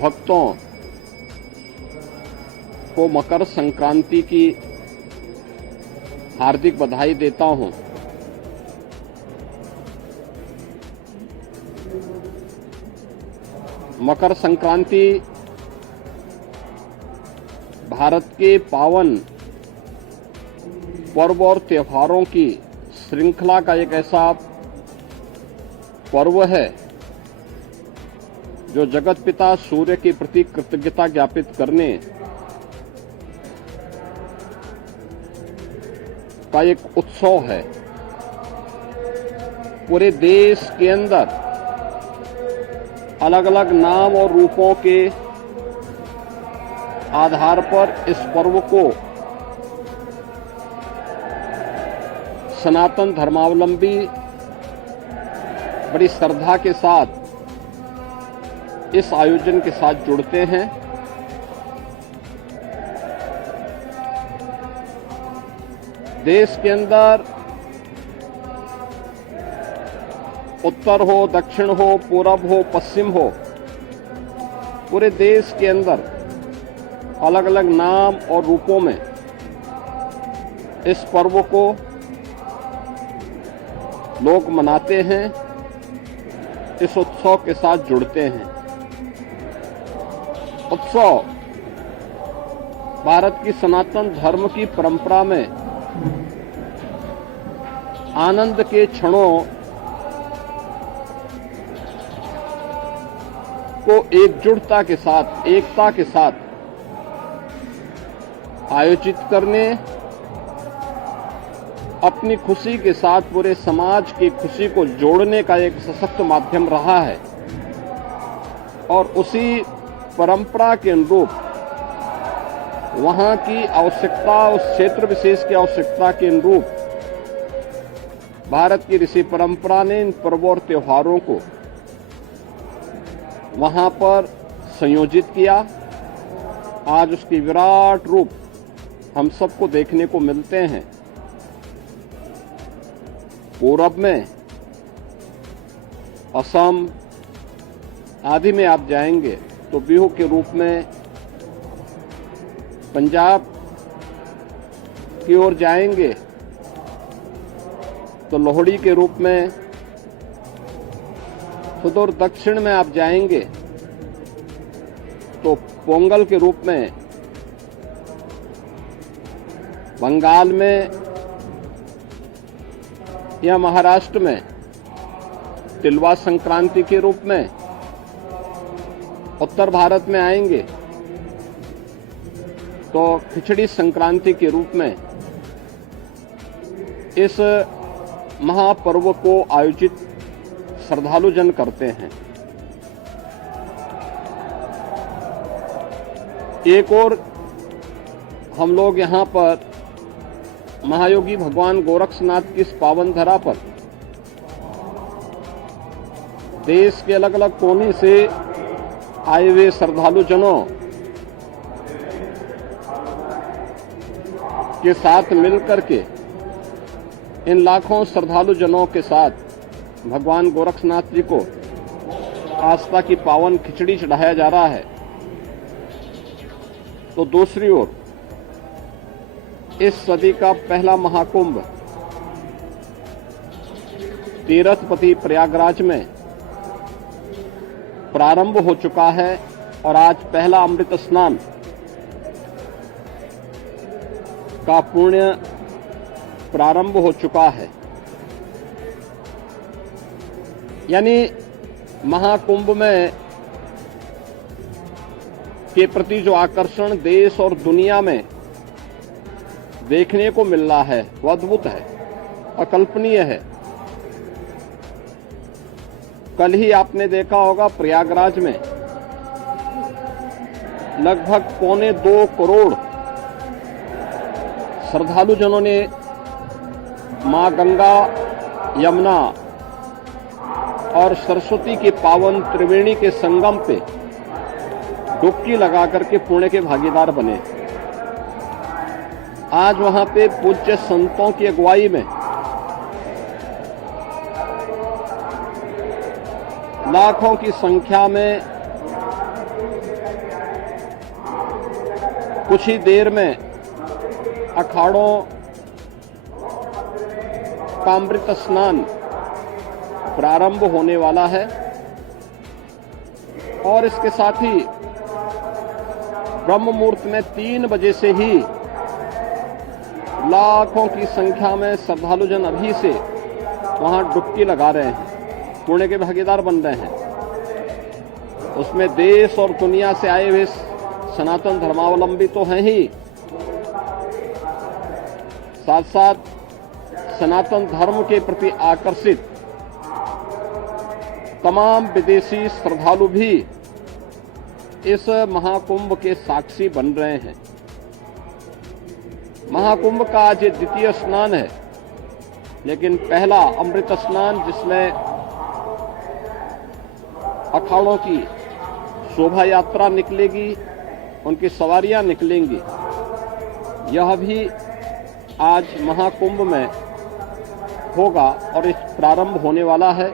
भक्तों को मकर संक्रांति की हार्दिक बधाई देता हूं। मकर संक्रांति भारत के पावन पर्व और त्योहारों की श्रृंखला का एक ऐसा पर्व है जो जगत पिता सूर्य के प्रति कृतज्ञता ज्ञापित करने का एक उत्सव है। पूरे देश के अंदर अलग अलग नाम और रूपों के आधार पर इस पर्व को सनातन धर्मावलंबी बड़ी श्रद्धा के साथ इस आयोजन के साथ जुड़ते हैं। देश के अंदर उत्तर हो, दक्षिण हो, पूरब हो, पश्चिम हो, पूरे देश के अंदर अलग अलग नाम और रूपों में इस पर्व को लोग मनाते हैं, इस उत्सव के साथ जुड़ते हैं। उत्सव भारत की सनातन धर्म की परंपरा में आनंद के क्षणों को एकजुटता के साथ, एकता के साथ आयोजित करने, अपनी खुशी के साथ पूरे समाज की खुशी को जोड़ने का एक सशक्त माध्यम रहा है। और उसी परंपरा के अनुरूप वहां की आवश्यकता, उस क्षेत्र विशेष की आवश्यकता के अनुरूप भारत की ऋषि परंपरा ने इन पर्वों और त्योहारों को वहां पर संयोजित किया। आज उसकी विराट रूप हम सबको देखने को मिलते हैं। पूरब में असम आदि में आप जाएंगे तो बिहू के रूप में, पंजाब की ओर जाएंगे तो लोहड़ी के रूप में, सुदूर दक्षिण में आप जाएंगे तो पोंगल के रूप में, बंगाल में या महाराष्ट्र में तिलवा संक्रांति के रूप में, उत्तर भारत में आएंगे तो खिचड़ी संक्रांति के रूप में इस महापर्व को आयोजित श्रद्धालु जन करते हैं। एक और हम लोग यहाँ पर महायोगी भगवान गोरक्षनाथ की इस पावन धरा पर देश के अलग अलग कोने से आए हुए श्रद्धालु जनों के साथ मिलकर के, इन लाखों श्रद्धालु जनों के साथ भगवान गोरक्षनाथ जी को आस्था की पावन खिचड़ी चढ़ाया जा रहा है। तो दूसरी ओर इस सदी का पहला महाकुंभ तीर्थपति प्रयागराज में प्रारंभ हो चुका है और आज पहला अमृत स्नान का पुण्य प्रारंभ हो चुका है। यानी महाकुंभ में के प्रति जो आकर्षण देश और दुनिया में देखने को मिल रहा है वो अद्भुत है, अकल्पनीय है। कल ही आपने देखा होगा प्रयागराज में लगभग 1.25 करोड़ श्रद्धालु जनों ने मां गंगा, यमुना और सरस्वती के पावन त्रिवेणी के संगम पे डुबकी लगा करके पुण्य के भागीदार बने। आज वहां पे पूज्य संतों की अगुवाई में लाखों की संख्या में कुछ ही देर में अखाड़ों का अमृत स्नान प्रारंभ होने वाला है और इसके साथ ही ब्रह्म मुहूर्त में 3 बजे से ही लाखों की संख्या में श्रद्धालुजन अभी से वहां डुबकी लगा रहे हैं, पुण्य के भागीदार बन रहे हैं। उसमें देश और दुनिया से आए हुए सनातन धर्मावलंबी तो हैं ही, साथ साथ सनातन धर्म के प्रति आकर्षित तमाम विदेशी श्रद्धालु भी इस महाकुंभ के साक्षी बन रहे हैं। महाकुंभ का आज ये द्वितीय स्नान है, लेकिन पहला अमृत स्नान जिसमें अखाड़ों की शोभा यात्रा निकलेगी, उनकी सवारियां निकलेंगी, यह भी आज महाकुंभ में होगा और इस प्रारंभ होने वाला है।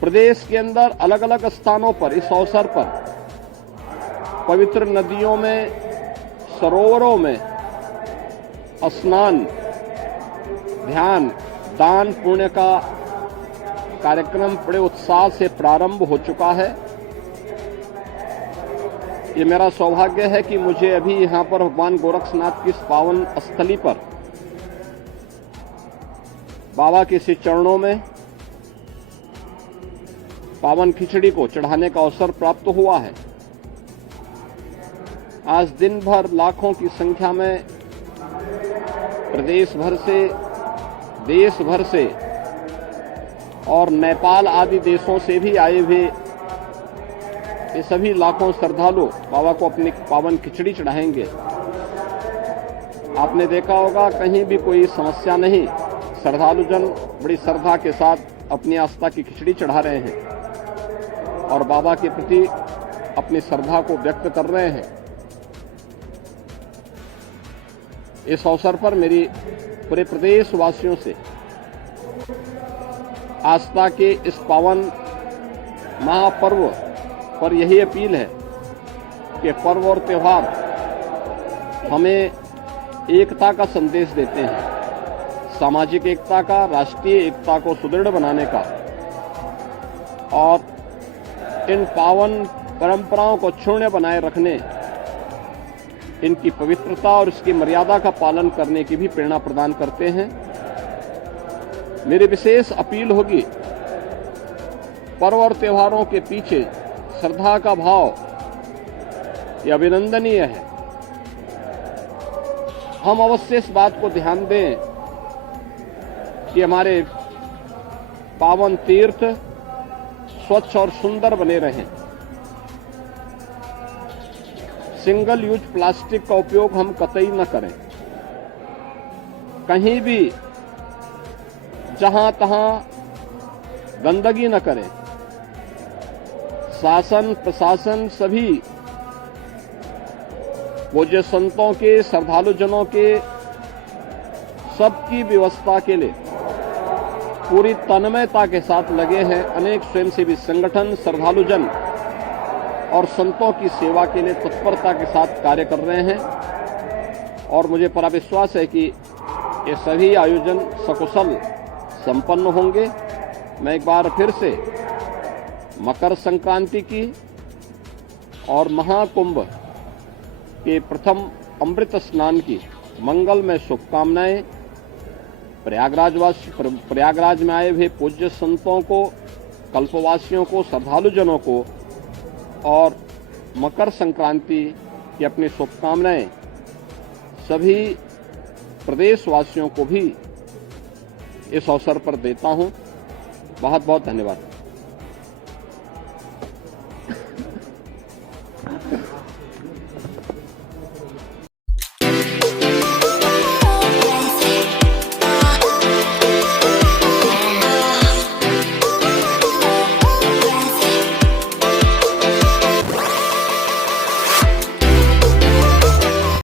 प्रदेश के अंदर अलग अलग स्थानों पर इस अवसर पर पवित्र नदियों में, सरोवरों में स्नान, ध्यान, दान, पुण्य का कार्यक्रम बड़े उत्साह से प्रारंभ हो चुका है। ये मेरा सौभाग्य है कि मुझे अभी यहां पर भगवान गोरक्षनाथ की इस पावन स्थली पर बाबा के श्री चरणों में पावन खिचड़ी को चढ़ाने का अवसर प्राप्त हुआ है। आज दिन भर लाखों की संख्या में प्रदेश भर से, देश भर से और नेपाल आदि देशों से भी आए हुए ये सभी लाखों श्रद्धालु बाबा को अपनी पावन खिचड़ी चढ़ाएंगे। आपने देखा होगा कहीं भी कोई समस्या नहीं, श्रद्धालुजन बड़ी श्रद्धा के साथ अपनी आस्था की खिचड़ी चढ़ा रहे हैं और बाबा के प्रति अपनी श्रद्धा को व्यक्त कर रहे हैं। इस अवसर पर मेरी पूरे प्रदेश वासियों से आस्था के इस पावन महापर्व पर यही अपील है कि पर्व और त्योहार हमें एकता का संदेश देते हैं, सामाजिक एकता का, राष्ट्रीय एकता को सुदृढ़ बनाने का, और इन पावन परंपराओं को क्षुण्य बनाए रखने, इनकी पवित्रता और इसकी मर्यादा का पालन करने की भी प्रेरणा प्रदान करते हैं। मेरी विशेष अपील होगी, पर्व और त्योहारों के पीछे श्रद्धा का भाव यह अभिनंदनीय है। हम अवश्य इस बात को ध्यान दें कि हमारे पावन तीर्थ स्वच्छ और सुंदर बने रहें। सिंगल यूज प्लास्टिक का उपयोग हम कतई न करें। कहीं भी जहां तहां गंदगी न करें। शासन प्रशासन सभी पूज्य संतों के, श्रद्धालुजनों के सबकी व्यवस्था के लिए पूरी तन्मयता के साथ लगे हैं। अनेक स्वयंसेवी संगठन श्रद्धालुजन और संतों की सेवा के लिए तत्परता के साथ कार्य कर रहे हैं और मुझे पूरा विश्वास है कि ये सभी आयोजन सकुशल संपन्न होंगे। मैं एक बार फिर से मकर संक्रांति की और महाकुंभ के प्रथम अमृत स्नान की मंगलमय शुभकामनाएं प्रयागराज में आए हुए पूज्य संतों को, कल्पवासियों को, श्रद्धालुजनों को और मकर संक्रांति की अपनी शुभकामनाएं सभी प्रदेशवासियों को भी इस अवसर पर देता हूं। बहुत बहुत धन्यवाद।